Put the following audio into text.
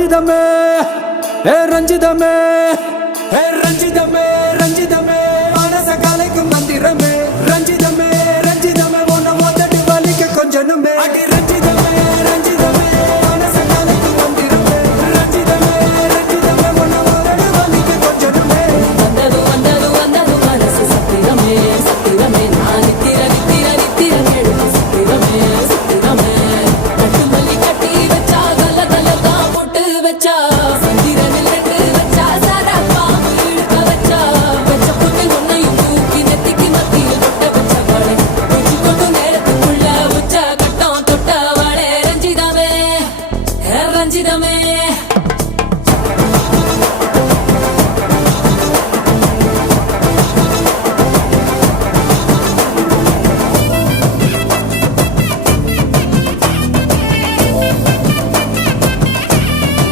ரஞ்சிதமே ரஞ்சிதமே ரஞ்சிதமே ரஞ்சிதமே மனச கலைக்கும் மந்திரமே ரஞ்சிதமே ரஞ்சிதமே உன்னை மொத்தடி வலிக்க கொஞ்சனுமே அடி ரஞ்சிதமே ரஞ்சிதமே மனச கலைக்கும் மந்திரமே ரஞ்சிதமே ரஞ்சிதமே உன்னை மொத்தடி வலிக்க கொஞ்சனுமே வந்தது வந்தது வந்தது மனசு சத்திரமே சத்திரமே நான் நித்திர நித்திர நித்திர கேடு சத்திரமே சத்திரமே கட்டு மல்லி கட்டி வச்சா கல கல தான் போட்டு வச்சா